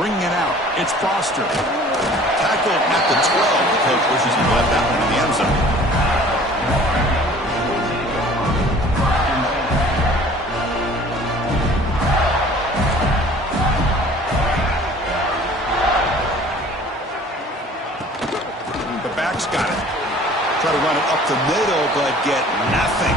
Bringing it out, it's Foster. Tackle at the 12. The coach wishes he left that one in the end zone. The back's got it. Try to run it up the middle, but get nothing.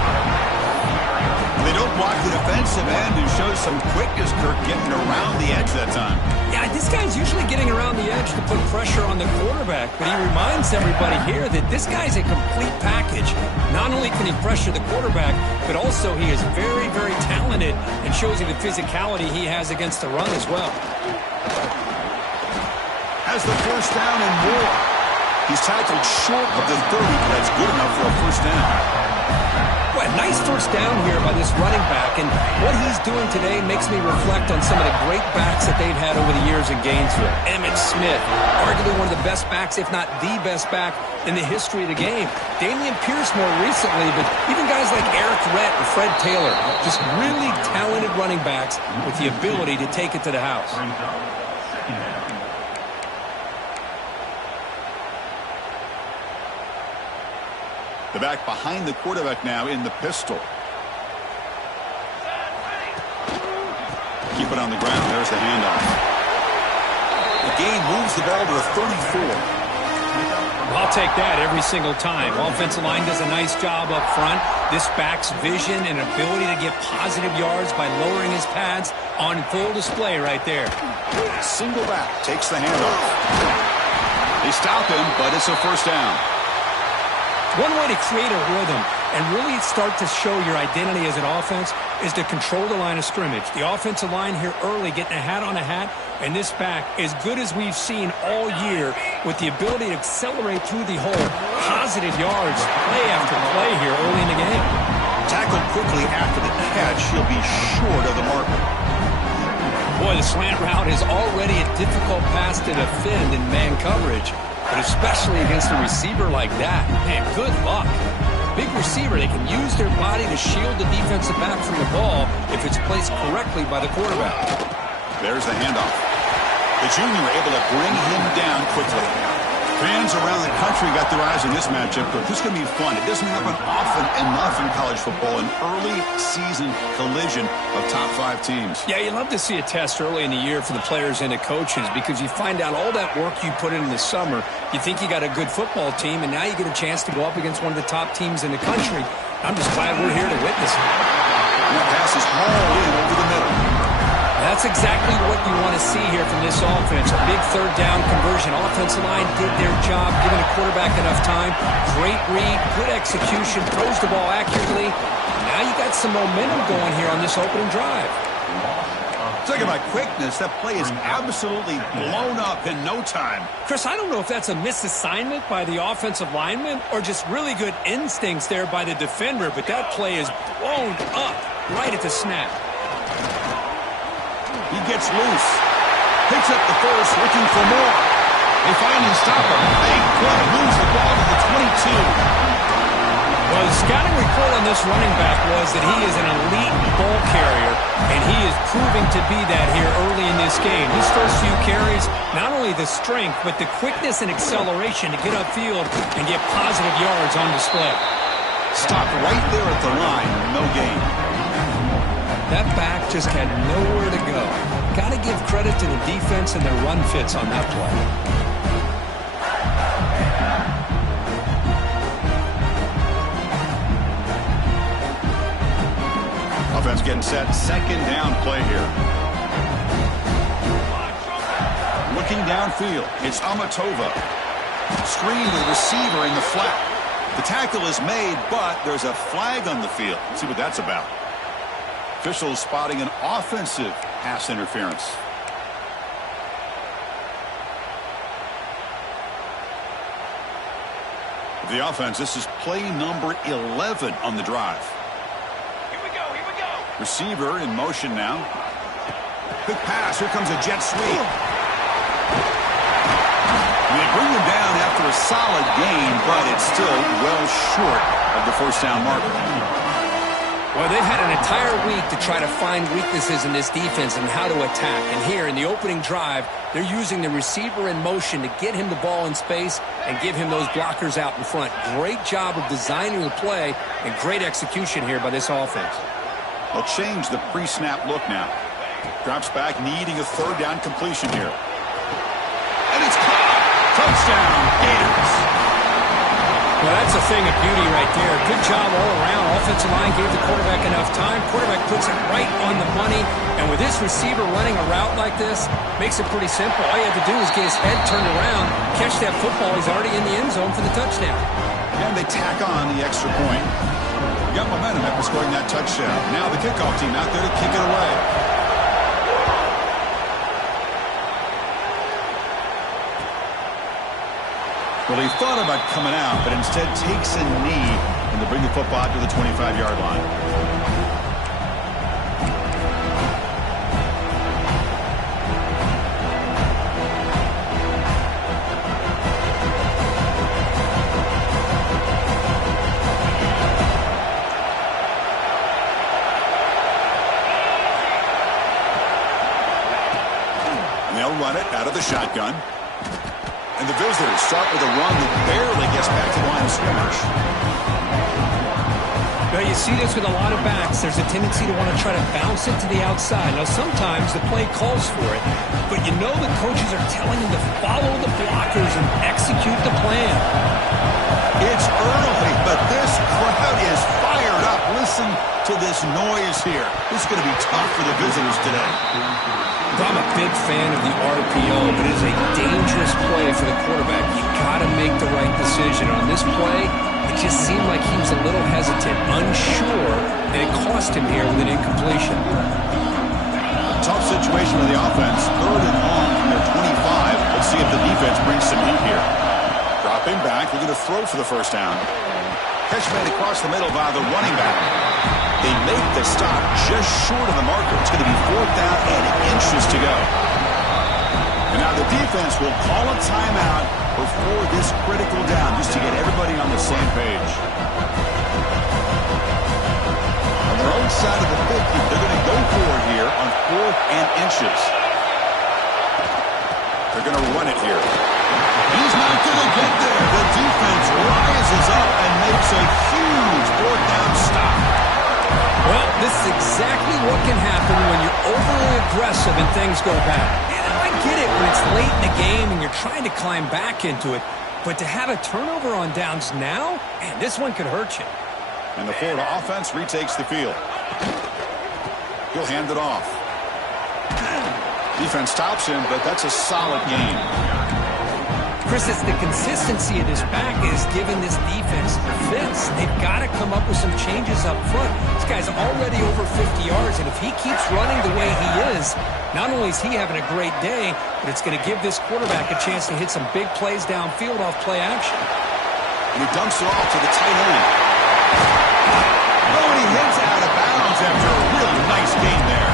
They don't block the defensive end, who shows some quickness, Kirk, getting around the edge that time. Yeah, this guy's usually getting around the edge to put pressure on the quarterback, but he reminds everybody here that this guy's a complete package. Not only can he pressure the quarterback, but also he is very, very talented and shows you the physicality he has against the run as well. Has the first down and more. He's tackled short of the 30, but that's good enough for a first down. Well, nice first down here by this running back, and what he's doing today makes me reflect on some of the great backs that they've had over the years in Gainesville. Emmitt Smith, arguably one of the best backs, if not the best back in the history of the game. Dameon Pierce more recently, but even guys like Eric Rhett and Fred Taylor, just really talented running backs with the ability to take it to the house. The back behind the quarterback now in the pistol. Keep it on the ground. There's the handoff. The gain moves the ball to the 34. I'll take that every single time. Offensive line does a nice job up front. This back's vision and ability to get positive yards by lowering his pads on full display right there. Single back takes the handoff. They stop him, but it's a first down. One way to create a rhythm and really start to show your identity as an offense is to control the line of scrimmage. The offensive line here early getting a hat on a hat, and this back, as good as we've seen all year, with the ability to accelerate through the hole. Positive yards, play after play here early in the game. Tackled quickly after the catch. He'll be short of the marker. Boy, the slant route is already a difficult pass to defend in man coverage. But especially against a receiver like that, man, good luck. Big receiver, they can use their body to shield the defensive back from the ball if it's placed correctly by the quarterback. There's the handoff. The junior able to bring him down quickly. Fans around the country got their eyes on this matchup, but this is going to be fun. It doesn't happen often enough in college football, an early season collision of top 5 teams. Yeah, you love to see a test early in the year for the players and the coaches because you find out all that work you put in the summer. You think you got a good football team, and now you get a chance to go up against one of the top teams in the country. I'm just glad we're here to witness it. And that pass is hauled in over the middle. That's exactly what you want to see here from this offense. A big third down conversion. Offensive line did their job, giving the quarterback enough time. Great read, good execution, throws the ball accurately. Now you got some momentum going here on this opening drive. Talking about quickness, that play is absolutely blown up in no time. Chris, I don't know if that's a misassignment by the offensive lineman or just really good instincts there by the defender, but that play is blown up right at the snap. He gets loose. Picks up the first, looking for more. They finally stop him. They could lose the ball to the 22. Well, the scouting report on this running back was that he is an elite ball carrier, and he is proving to be that here early in this game. His first few carries, not only the strength, but the quickness and acceleration to get upfield and get positive yards on display. Stopped right there at the line. No gain. That back just had nowhere to go. Got to give credit to the defense and their run fits on that play. Offense getting set. Second down play here. Looking downfield. It's Amatova. Screen to the receiver in the flat. The tackle is made, but there's a flag on the field. Let's see what that's about. Officials spotting an offensive pass interference. The offense, this is play number 11 on the drive. Here we go. Receiver in motion now. Quick pass. Here comes a jet sweep. They bring him down after a solid gain, but it's still well short of the first down marker. Well, they've had an entire week to try to find weaknesses in this defense and how to attack. And here in the opening drive, they're using the receiver in motion to get him the ball in space and give him those blockers out in front. Great job of designing the play and great execution here by this offense. They'll change the pre-snap look now. Drops back, needing a third down completion here. And it's caught! Touchdown, Gators! Well, that's a thing of beauty right there. Good job all around. Offensive line gave the quarterback enough time. Quarterback puts it right on the money. And with this receiver running a route like this, makes it pretty simple. All you have to do is get his head turned around, catch that football. He's already in the end zone for the touchdown. And they tack on the extra point. Got momentum after scoring that touchdown. Now the kickoff team out there to kick it away. Well, he thought about coming out, but instead takes a knee and to bring the football out to the 25-yard line. And they'll run it out of the shotgun. And the visitors start with a run that barely gets back to the line of scrimmage. Well, you see this with a lot of backs. There's a tendency to want to try to bounce it to the outside. Now, sometimes the play calls for it, but you know the coaches are telling them to follow the blockers and execute the plan. It's early, but this crowd is fired up. Listen to this noise here. This is going to be tough for the visitors today. I'm a big fan of the RPO, but it is a dangerous play for the quarterback. You got to make the right decision. On this play, it just seemed like he was a little hesitant, unsure, and it cost him here with an incompletion. Tough situation for the offense. Third and long from their 25. Let's see if the defense brings some heat here. Dropping back, looking to throw for the first down. Catch made across the middle by the running back. They make the stop just short of the marker. It's going to be fourth down and inches to go. And now the defense will call a timeout before this critical down, just to get everybody on the same page. On their own side of the 50, they're going to go for it here on fourth and inches. They're going to run it here. He's not going to get there. The defense rises up and makes a huge fourth down stop. Well, this is exactly what can happen when you're overly aggressive and things go bad. And I get it when it's late in the game and you're trying to climb back into it. But to have a turnover on downs now, man, this one could hurt you. And the Florida offense retakes the field. He'll hand it off. Defense stops him, but that's a solid game. Chris, it's the consistency of this back is giving this defense fits. They've got to come up with some changes up front. This guy's already over 50 yards, and if he keeps running the way he is, not only is he having a great day, but it's going to give this quarterback a chance to hit some big plays downfield off play action. And he dumps it off to the tight end. Oh, and he hits out of bounds after a really nice game there.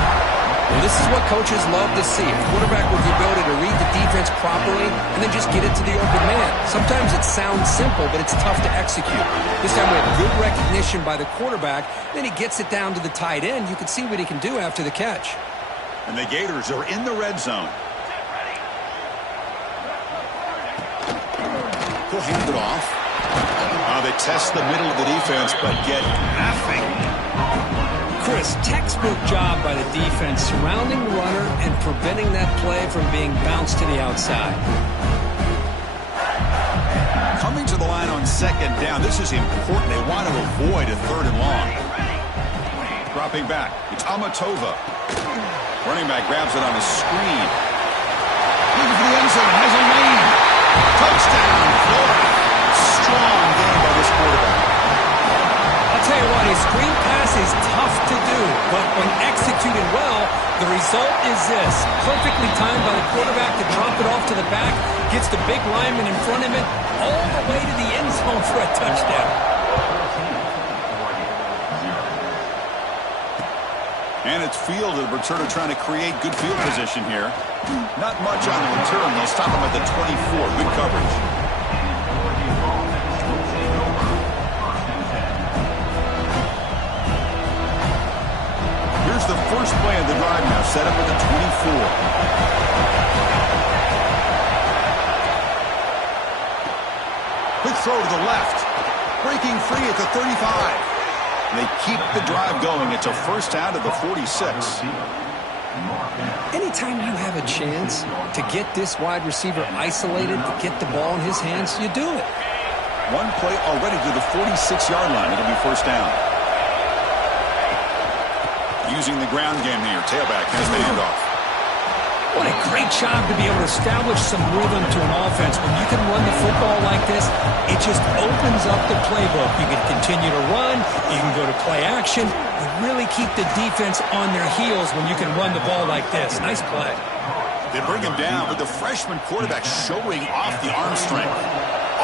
Well, this is what coaches love to see. A quarterback with the ability to read the defense properly and then just get it to the open man. Sometimes it sounds simple, but it's tough to execute. This time we have good recognition by the quarterback. Then he gets it down to the tight end. You can see what he can do after the catch. And the Gators are in the red zone. He'll hand it off. They test the middle of the defense, but get nothing. Chris, textbook job by the defense surrounding the runner and preventing that play from being bounced to the outside. Coming to the line on second down, this is important. They want to avoid a third and long. Dropping back, it's Amatova. Running back grabs it on a screen. Looking for the end zone, has a lane. Touchdown, Florida. Strong game by this quarterback. I'll tell you what, his screen pass is tough to do, but when executed well, the result is this. Perfectly timed by the quarterback to drop it off to the back, gets the big lineman in front of him, all the way to the end zone for a touchdown. And it's field at the returner trying to create good field position here. Not much on the return. They'll stop him at the 24. Good coverage. set up at the 24. Quick throw to the left. Breaking free at the 35. They keep the drive going. It's a first down to the 46. Anytime you have a chance to get this wide receiver isolated, to get the ball in his hands, you do it. One play already to the 46-yard line. It'll be first down. Using the ground game here. Tailback has the handoff. What a great job to be able to establish some rhythm to an offense. When you can run the football like this, it just opens up the playbook. You can continue to run. You can go to play action. You really keep the defense on their heels when you can run the ball like this. Nice play. They bring him down, but the freshman quarterback showing off the arm strength.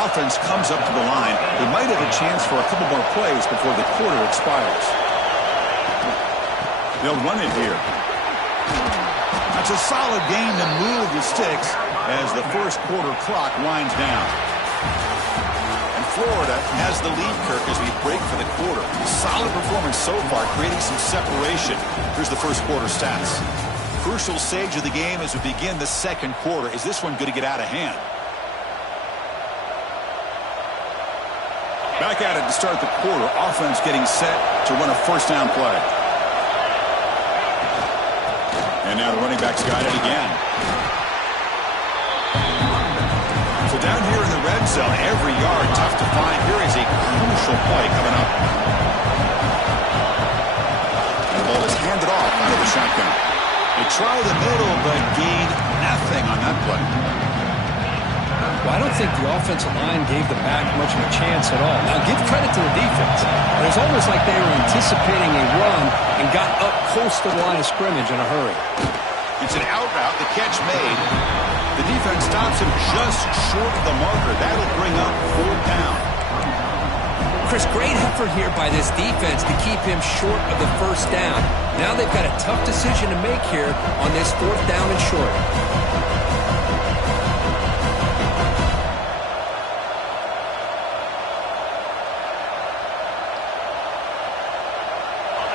Offense comes up to the line. They might have a chance for a couple more plays before the quarter expires. They'll run it here. That's a solid gain to move the sticks as the first quarter clock winds down. And Florida has the lead, Kirk, as we break for the quarter. Solid performance so far, creating some separation. Here's the first quarter stats. Crucial stage of the game as we begin the second quarter. Is this one going to get out of hand? Back at it to start the quarter. Offense getting set to run a first down play. And now the running back's got it again. So down here in the red zone, every yard tough to find. Here is a crucial play coming up. And the ball is handed off out of the shotgun. They try the middle, but gain nothing on that play. Well, I don't think the offensive line gave the back much of a chance at all. Now, give credit to the defense. But it's almost like they were anticipating a run and got up close to the line of scrimmage in a hurry. It's an out route. The catch made. The defense stops him just short of the marker. That'll bring up fourth down. Chris, great effort here by this defense to keep him short of the first down. Now they've got a tough decision to make here on this fourth down and short.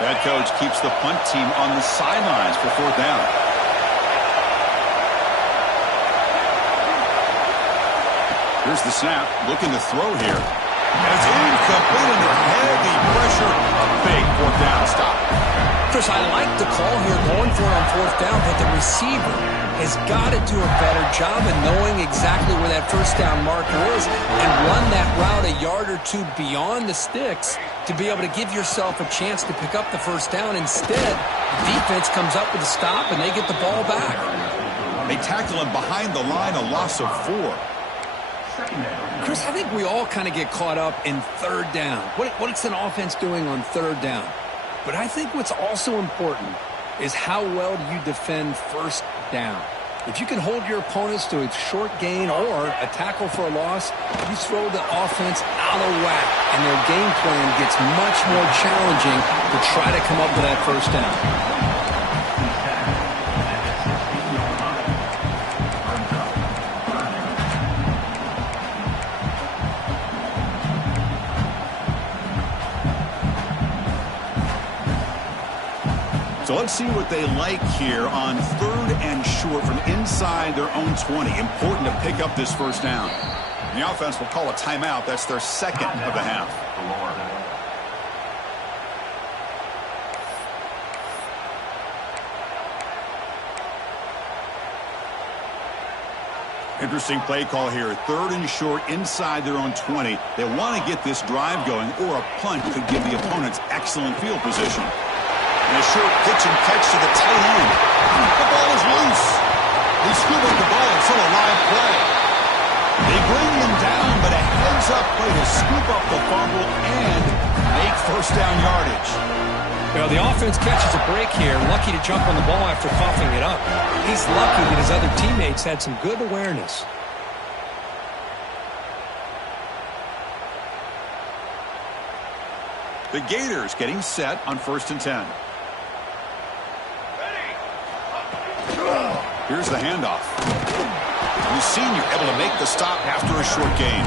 Head coach keeps the punt team on the sidelines for fourth down. Here's the snap. Looking to throw here. And it's incomplete under heavy pressure. A big fourth down stop. Chris, I like the call here going for it on fourth down, but the receiver has got to do a better job of knowing exactly where that first down marker is and run that route a yard or two beyond the sticks to be able to give yourself a chance to pick up the first down. Instead, the defense comes up with a stop and they get the ball back. They tackle him behind the line, a loss of 4. Chris, I think we all kind of get caught up in third down. What's an offense doing on third down? But I think what's also important is how well do you defend first down. If you can hold your opponents to a short gain or a tackle for a loss, you throw the offense out of whack, and their game plan gets much more challenging to try to come up with that first down. So let's see what they like here on third and short from inside their own 20. Important to pick up this first down. The offense will call a timeout. That's their second of the half. Interesting play call here. Third and short inside their own 20. They want to get this drive going, or a punt could give the opponents excellent field position. And a short pitch and catch to the tight end. The ball is loose. They scoop up the ball. It's still a live play. They bring him down, but a heads-up play to scoop up the fumble and make first down yardage. Well, the offense catches a break here. Lucky to jump on the ball after coughing it up. He's lucky that his other teammates had some good awareness. The Gators getting set on 1st and 10. Here's the handoff. The senior able to make the stop after a short gain.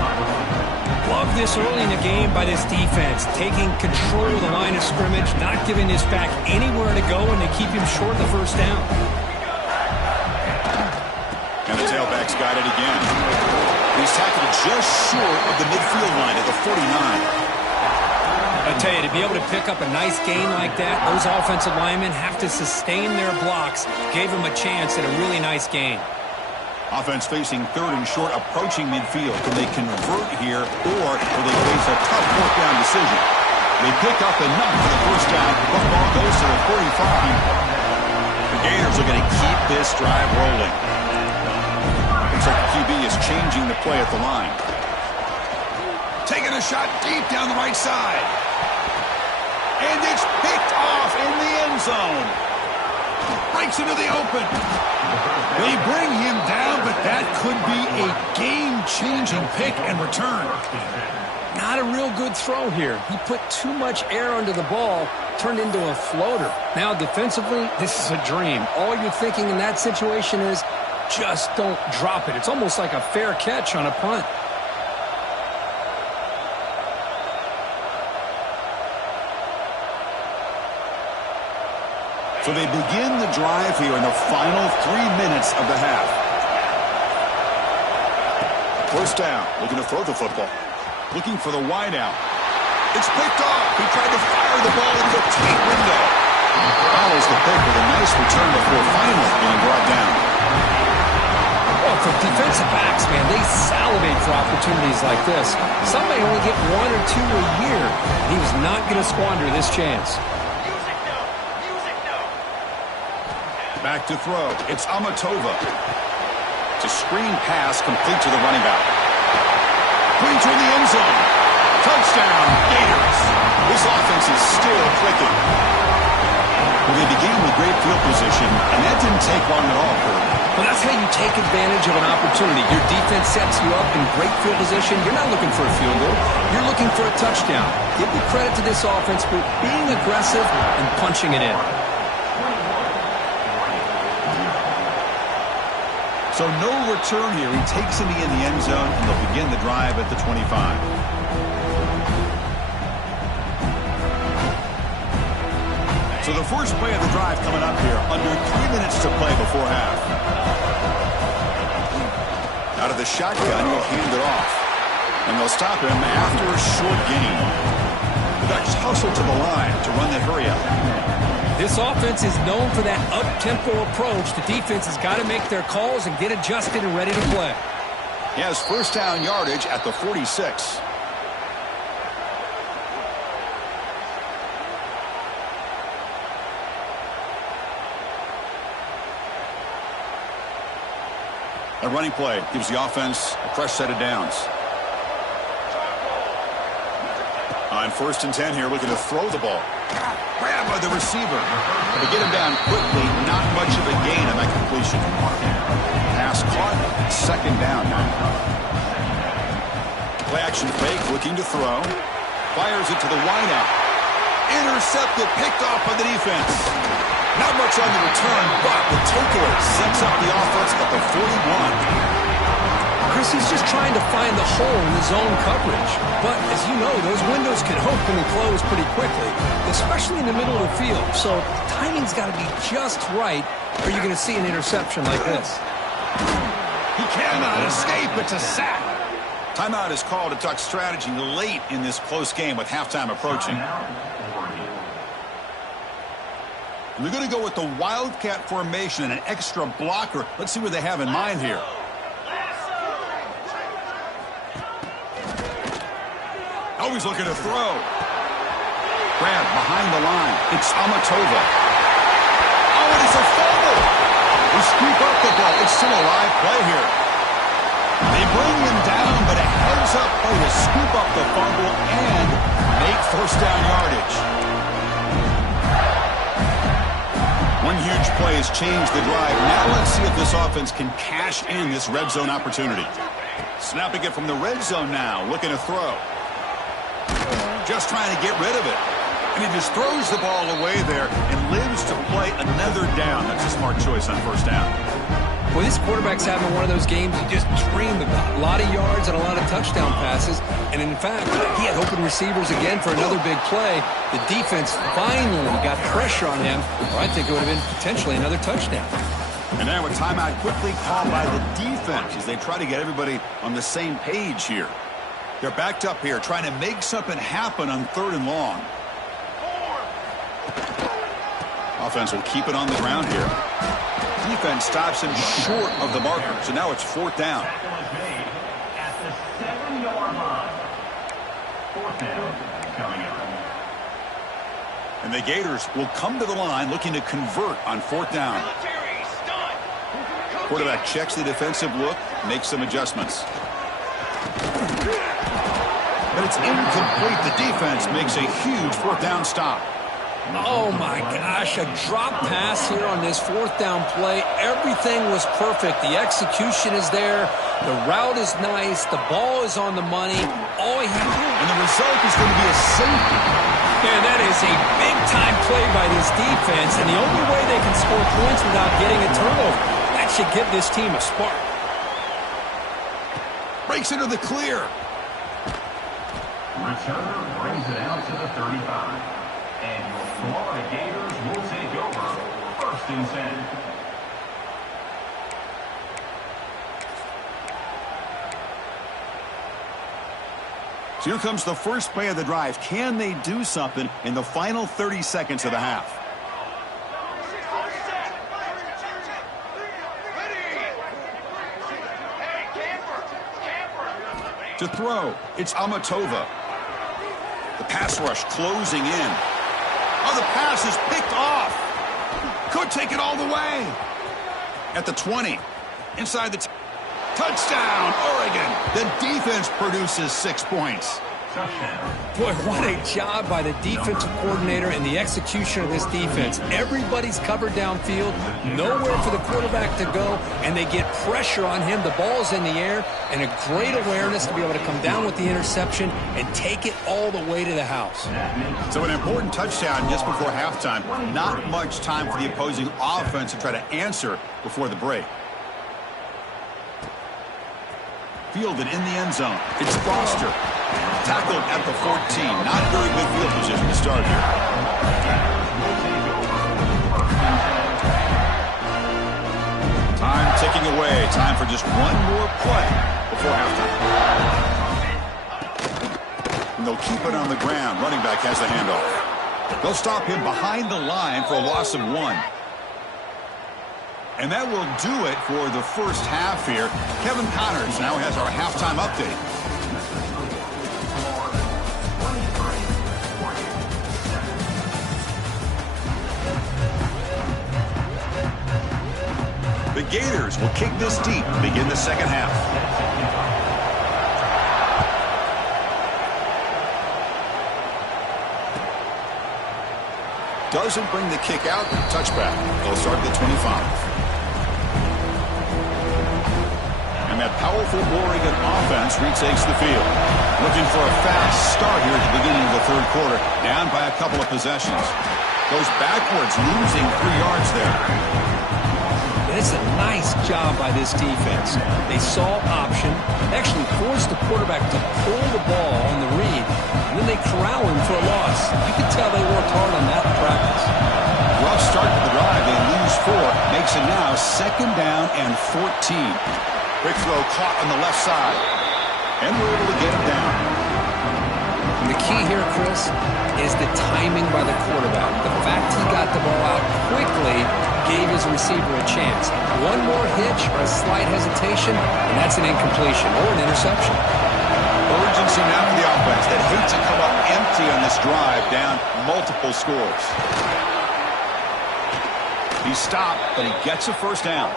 Love this early in the game by this defense, taking control of the line of scrimmage, not giving this back anywhere to go, and to keep him short of the first down. And the tailback's got it again. He's tackled just short of the midfield line at the 49. I tell you, to be able to pick up a nice gain like that, those offensive linemen have to sustain their blocks. Gave him a chance at a really nice gain. Offense facing third and short, approaching midfield. Can they convert here, or will they face a tough fourth down decision? They pick up enough for the first down. Football goes to the 45. The Gators are going to keep this drive rolling. Looks like the QB is changing the play at the line. Taking a shot deep down the right side. And it's picked off in the end zone. Breaks into the open. They bring him down, but that could be a game-changing pick and return. Not a real good throw here. He put too much air under the ball, turned into a floater. Now, defensively, this is a dream. All you're thinking in that situation is, just don't drop it. It's almost like a fair catch on a punt. So they begin the drive here in the final 3 minutes of the half. First down, looking to throw the football. Looking for the wide out. It's picked off. He tried to fire the ball into a tight window. Follows the pick with a nice return before finally being brought down. Well, for defensive backs, man, they salivate for opportunities like this. Some may only get 1 or 2 a year. He was not going to squander this chance. Back to throw. It's Amatova. It's a screen pass complete to the running back. Clean to the end zone. Touchdown, Gators. This offense is still clicking. Well, they began with great field position, and that didn't take long at all, Kurt. Well, that's how you take advantage of an opportunity. Your defense sets you up in great field position. You're not looking for a field goal. You're looking for a touchdown. Give the credit to this offense for being aggressive and punching it in. So no return here. He takes it in the end zone, and they'll begin the drive at the 25. So the first play of the drive coming up here. Under 3 minutes to play before half. Out of the shotgun, he'll hand it off. And they'll stop him after a short gain. The Ducks hustle to the line to run that hurry up. This offense is known for that up-tempo approach. The defense has got to make their calls and get adjusted and ready to play. He has first down yardage at the 46. A running play gives the offense a fresh set of downs. On first and 10 here, looking to throw the ball. Grab by the receiver. They get him down quickly. Not much of a gain on that completion. Pass caught. Second down now. Play action fake. Looking to throw. Fires it to the wideout. Intercepted. Picked off by the defense. Not much on the return, but the takeaway sets up the offense at the 41. Chris, he's just trying to find the hole in the zone coverage. But, as you know, those windows can open and close pretty quickly, especially in the middle of the field. So, timing's got to be just right, or you're going to see an interception like this. He cannot escape. It's a sack. Timeout is called a Duck strategy late in this close game with halftime approaching. They're going to go with the Wildcat formation and an extra blocker. Let's see what they have in mind here. Always looking to throw. Grab behind the line. It's Amatova. Oh, and it's a fumble. They scoop up the ball. It's still a live play here. They bring him down, but a heads-up play to scoop up the fumble and make first down yardage. One huge play has changed the drive. Now let's see if this offense can cash in this red zone opportunity. Snapping it from the red zone now. Looking to throw. Just trying to get rid of it. And he just throws the ball away there and lives to play another down. That's a smart choice on first down. Well, this quarterback's having one of those games you just dream about. A lot of yards and a lot of touchdown passes. And in fact, he had open receivers again for another big play. The defense finally got pressure on him, or I think it would have been potentially another touchdown. And now a timeout quickly called by the defense as they try to get everybody on the same page here. They're backed up here trying to make something happen on 3rd and long. Offense will keep it on the ground here. Defense stops him short of the marker, so now it's 4th down. At the 7-yard line. 4th down coming up. And the Gators will come to the line looking to convert on 4th down. Military stunt. Quarterback checks the defensive look, makes some adjustments. But it's incomplete. The defense makes a huge 4th down stop. Oh, my gosh, a drop pass here on this 4th down play. Everything was perfect. The execution is there. The route is nice. The ball is on the money. All he had to do. And the result is going to be a safety. Man, that is a big-time play by this defense, and the only way they can score points without getting a turnover. That should give this team a spark. Breaks into the clear. Returner brings it out to the 35. And your Florida Gators will take over 1st and 10. So here comes the first play of the drive. Can they do something in the final 30 seconds of the half? To throw, it's Amatova. The pass rush closing in. Oh, the pass is picked off. Could take it all the way. At the 20. Inside the touchdown, Oregon. The defense produces 6 points. Boy, what a job by the defensive coordinator and the execution of this defense. Everybody's covered downfield, nowhere for the quarterback to go, and they get pressure on him. The ball's in the air, and a great awareness to be able to come down with the interception and take it all the way to the house. So an important touchdown just before halftime. Not much time for the opposing offense to try to answer before the break. Fielded in the end zone. It's Foster. Tackled at the 14. Not very good field position to start here. Time ticking away. Time for just one more play before halftime. And they'll keep it on the ground. Running back has the handoff. They'll stop him behind the line for a loss of 1. And that will do it for the first half here. Kevin Connors now has our halftime update. The Gators will kick this deep to begin the second half. Doesn't bring the kick out. Touchback. They'll start at the 25. And that powerful Oregon offense retakes the field. Looking for a fast start here at the beginning of the 3rd quarter. Down by a couple of possessions. Goes backwards, losing 3 yards there. It's a nice job by this defense. They saw option, actually forced the quarterback to pull the ball on the read, and then they corral him for a loss. You can tell they worked hard on that in practice. Rough start to the drive. They lose 4. Makes it now 2nd down and 14. Quick throw caught on the left side. And we're able to get him down. And the key here, Chris, is the timing by the quarterback. The fact he got the ball out quickly gave his receiver a chance. One more hitch or a slight hesitation, and that's an incompletion or an interception. Urgency now for the offense that hates to come up empty on this drive, down multiple scores. He stopped, but he gets a first down.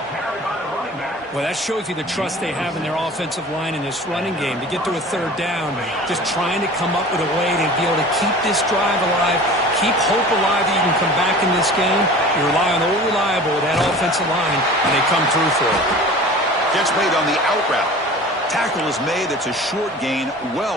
Well, that shows you the trust they have in their offensive line in this running game. To get to a 3rd down, just trying to come up with a way to be able to keep this drive alive, keep hope alive that you can come back in this game. You rely on old reliable, that offensive line, and they come through for it. Gets made on the out route. Tackle is made. It's a short gain. Well